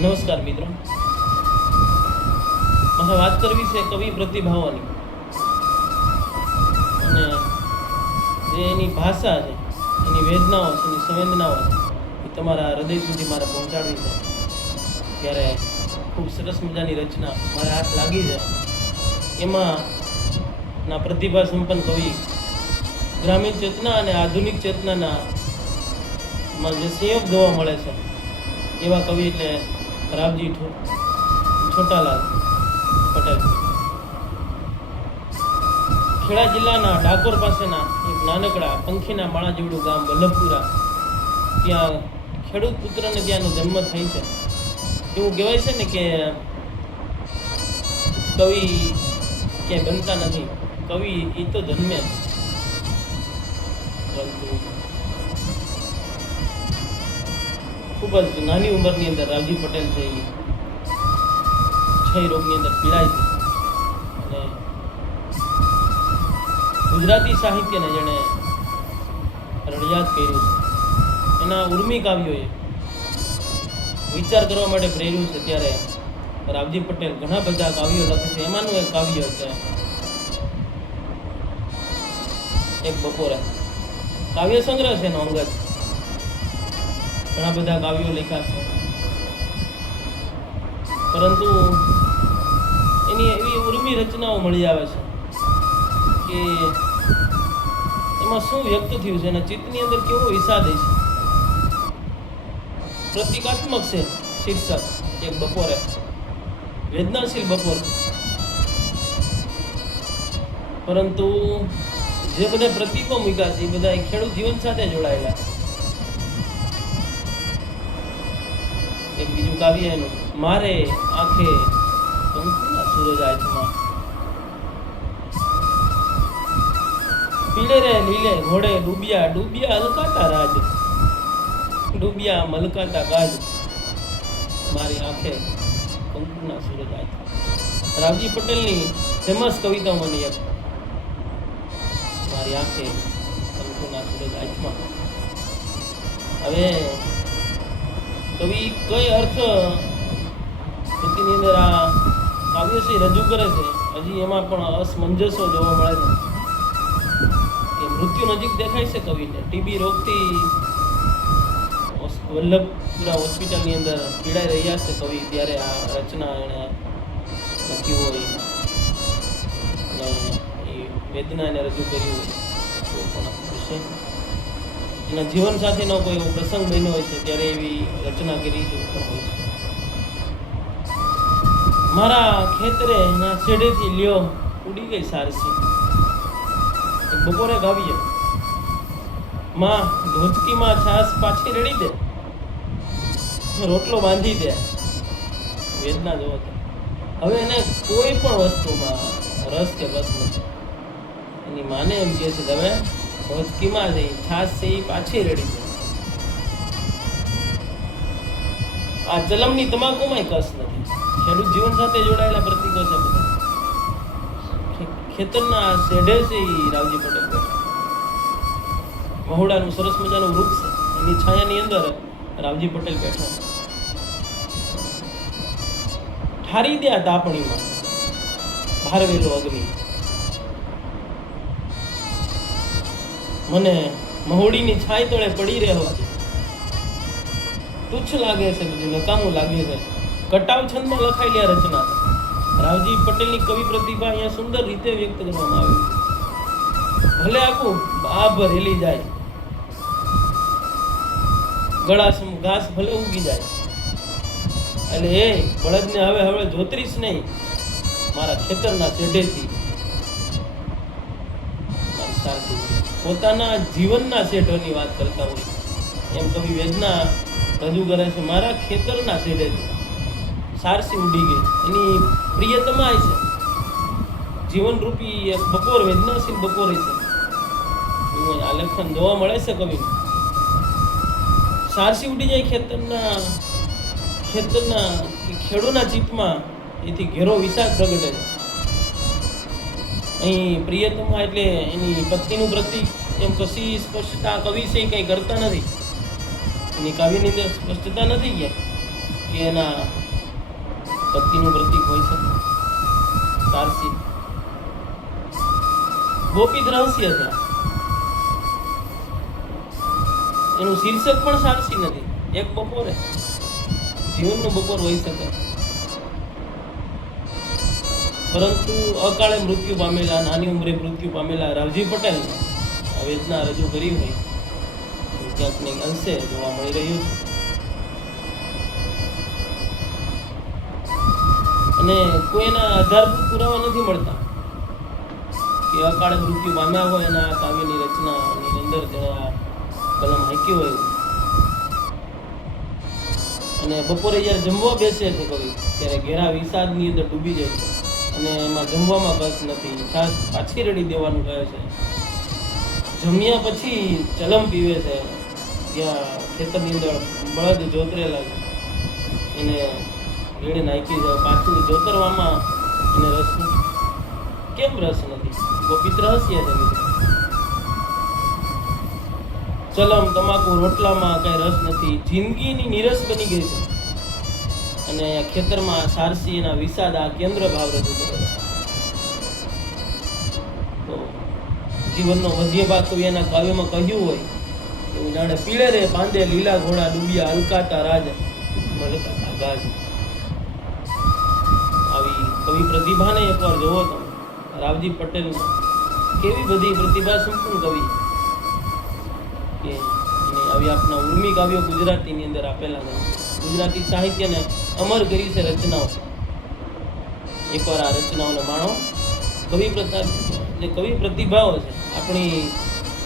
નમસ્કાર મિત્રો, મારે વાત કરવી છે કવિ પ્રતિભાવોની. અને જે એની ભાષા છે, એની વેદનાઓ છે, એની સંવેદનાઓ છે, એ તમારા હૃદય સુધી મારે પહોંચાડવી છે. ત્યારે ખૂબ સરસ મજાની રચના મારે હાથ લાગી છે. એમાં ના પ્રતિભા સંપન્ન કવિ ગ્રામીણ ચેતના અને આધુનિક ચેતનાના જે સંયોગ જોવા મળે છે એવા કવિ એટલે રાવજી છોટાલાલ પટેલ. ખેડા જિલ્લાના ડાકોર પાસેના એક નાનકડા પંખીના માળા જેવડું ગામ વલ્લભપુરા, ત્યાં ખેડૂત પુત્રને ત્યાંનો જન્મ થાય છે. એવું કહેવાય છે ને કે કવિ ક્યાંય બનતા નથી, કવિ એ તો જન્મે. પરંતુ ખૂબ જ નાની ઉંમરની અંદર રાવજી પટેલ છે એ ક્ષય રોગની અંદર પીડાય છે. અને ગુજરાતી સાહિત્યને જેણે રડિયાત કર્યું છે, એના ઉર્મી કાવ્યોએ વિચાર કરવા માટે પ્રેર્યું છે. ત્યારે રાવજી પટેલ ઘણા બધા કાવ્યો લખે છે. એમાંનું એક કાવ્ય છે એક બપોરે. કાવ્ય સંગ્રહ છે એનો અંગત, ઘણા બધા કાવ્યો લખ્યા છે. પરંતુ એની એવી ઉર્મી રચનાઓ મળી આવે છે કે એમાં શું વ્યક્ત થયું છે, એના ચિત્તની અંદર કેવો વિષાદ છે. પ્રતિકાત્મક છે શીર્ષક એક બપોરે, વેદનાશીલ બપોર. પરંતુ જે બધા પ્રતીકો મૂક્યા છે એ બધા ખેડૂત જીવન સાથે જોડાયેલા. એક બીજું કાવ્ય એનું, મારે આંખે કંકુના સૂરજ આંચમાં, પીળે રે લીલે ઘોડે ડૂબ્યા ડૂબ્યા હલકાતા રાજ, ડૂબ્યા મલકાતા ગાજ, મારી આંખે કંકુના સૂરજ આંચમાં. રાવજી પટેલની ફેમસ કવિતાઓમાંની એક, મારી આંખે કંકુના સૂરજ આંચમાં. હવે કવિ કઈ અર્થ ની અંદર આ કાવ્યશ્રી રજૂ કરે છે, હજી એમાં પણ અસમંજસો જોવા મળે છે. કે મૃત્યુ નજીક દેખાય છે કવિને. ટીબી રોગથી વલ્લભપુરા હોસ્પિટલની અંદર પીડાઈ રહ્યા છે કવિ. ત્યારે આ રચના એણે લખી હોય અને એ વેદના એને રજૂ કરી હોય કોઈ પણ વિષય, એના જીવન સાથેનો કોઈ એવો પ્રસંગ બન્યો હોય છે ત્યારે એવી રચના કરી છે પણ હોય છે. મારા ખેતરે ના છેડેથી લ્યો ઉડી ગઈ સારસી, બપોરે ગાવીએ. માં ધોચકીમાં છાસ પાછી રેડી દે, રોટલો બાંધી દે. વેદના જોવો તો હવે એને કોઈ પણ વસ્તુમાં રસ કે બસ નથી. એની માને એમ કહે છે કે હવે ધોચકીમાં જઈ છાસ છે એ પાછી રેડી દે. આ ચલમની તમાકુમાંય કસ નથી. ખેડૂત જીવન સાથે જોડાયેલા પ્રતીકો છે બધા. ખેતરના શેઢે છે એ રાવજી પટેલ બેઠા. મહુડાનું સરસ મજાનું વૃક્ષ છે, એની છાયાની અંદર રાવજી પટેલ બેઠા. ઠારી દે તાપણીમાં ભારવેલો અગ્નિ, મને મહુડીની છાય તળે પડી રહેવા દે. તુચ્છ લાગે છે, બધું નકામું લાગે છે. કટાવ છંદમાં લખાયેલી આ રચના રાવજી પટેલની કવિ પ્રતિભા અહીંયા સુંદર રીતે વ્યક્ત કરવામાં આવી. ભલે આખું બાભ રેલી જાય, ગળાસમ ઘાસ ભલે ઉગી જાય, એટલે એ બળદને હવે જોતરીશ નહીં, મારા ખેતરના શેઢેથી. પોતાના જીવનના શેઢોની વાત કરતા હોય એમ કવિ વેદના રજૂ કરે છે. મારા ખેતરના શેઢેથી સારસી ઉડી ગઈ. એની પ્રિયતમા છે, જીવનરૂપી એક બપોર, વેદનાશીલ બપોરે છે. આ લેખન જોવા મળે છે કવિ. સારસી ઉડી જાય ખેતરના ખેડૂના ચિત્તમાં, એથી ઘેરો વિષાદ પ્રગટે છે. અહીં પ્રિયતમા એટલે એની પત્નીનું પ્રતીક એમ કશી સ્પષ્ટતા કવિ છે કંઈ કરતા નથી. એની કાવ્યની અંદર સ્પષ્ટતા નથી ક્યાંય. કે એના પતિનું પ્રતીક હોઈ શકે. સારસી ગોપિત રહસ્ય છે. એનું શીર્ષક પણ સારસી નથી. એક બપોરે જીવનનું બપોર હોઈ શકે, પરંતુ અકાળે મૃત્યુ પામેલા, નાની ઉંમરે મૃત્યુ પામેલા રાવજી પટેલ આ વેદના રજૂ કરી હોય તો ક્યાંક ને અંશે જોવા મળી રહ્યું છે. અને કોઈના આધારભૂત પુરાવા નથી મળતા કે અકાળે મૃત્યુ પામ્યા હોય અને આ કાવ્યની રચનાની અંદર જેણે કલમ હાંકી હોય. અને બપોરે જ્યારે જમવા બેસે છે કવિ, ત્યારે ઘેરા વિષાદની અંદર ડૂબી જાય છે અને એમાં જમવામાં કશ નથી. છાશ પાછી રેડી દેવાનું કહે છે. જમ્યા પછી ચલમ પીવે છે. ત્યાં ખેતરની અંદર બળદ જોતરેલા છે, એને રેડી નાખી છે. પાછું જોતરવામાં એને રસ નથી. કેમ રસ નથી? ગોપિત રહસ્ય છે મિત્રો. ચલમ, તમાકુ, રોટલામાં કઈ રસ નથી. જિંદગીની નિરસ બની ગઈ છે. અને ખેતરમાં સારસી એના વિષાદ આ કેન્દ્ર ભાવ રજૂ કરે છે. તો જીવનનો મધ્ય ભાગ તો એના કાવ્યમાં કહ્યું હોય એવું જાણે પીળે રે બાંધે લીલા ઘોડા ડૂબ્યા હલકાતા રાજ મળતા ભાગા છે. આવી કવિ પ્રતિભાને એકવાર જોવો તમે. રાવજી પટેલ કેવી બધી પ્રતિભા સંપન્ન કવિ કે એને આવી આપના ઉર્મી કાવ્યો ગુજરાતીની અંદર આપેલા છે. ગુજરાતી સાહિત્યને અમર કરી છે રચનાઓ. એકવાર આ રચનાઓને માણો. કવિ પ્રતિભાઓ છે આપણી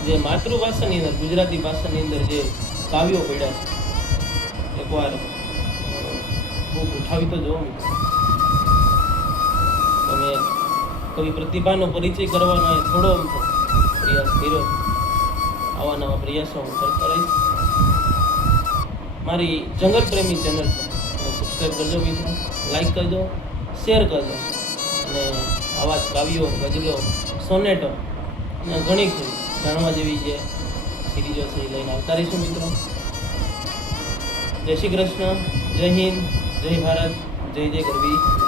જે માતૃભાષાની અંદર, ગુજરાતી ભાષાની અંદર જે કાવ્યો પડ્યા છે, એકવાર બુક ઉઠાવી તો જોવો મિત્રો. તમે કવિ પ્રતિભાનો પરિચય કરવાનો થોડો પ્રયાસ કર્યો. આવા નવા પ્રયાસો હું કરતો રહીશ. મારી જંગલ પ્રેમી ચેનલ છે, સબસ્ક્રાઈબ કરજો મિત્રો, લાઈક કરજો, શેર કરજો. અને આવા જ કાવ્યો, ગઝલો, સોનેટો અને ઘણી ખરી જાણવા જેવી જે સિરીઝો છે એ લઈને આવતા રહીશું મિત્રો. જય શ્રી કૃષ્ણ, જય હિન્દ, જય ભારત, જય જય ગરવી.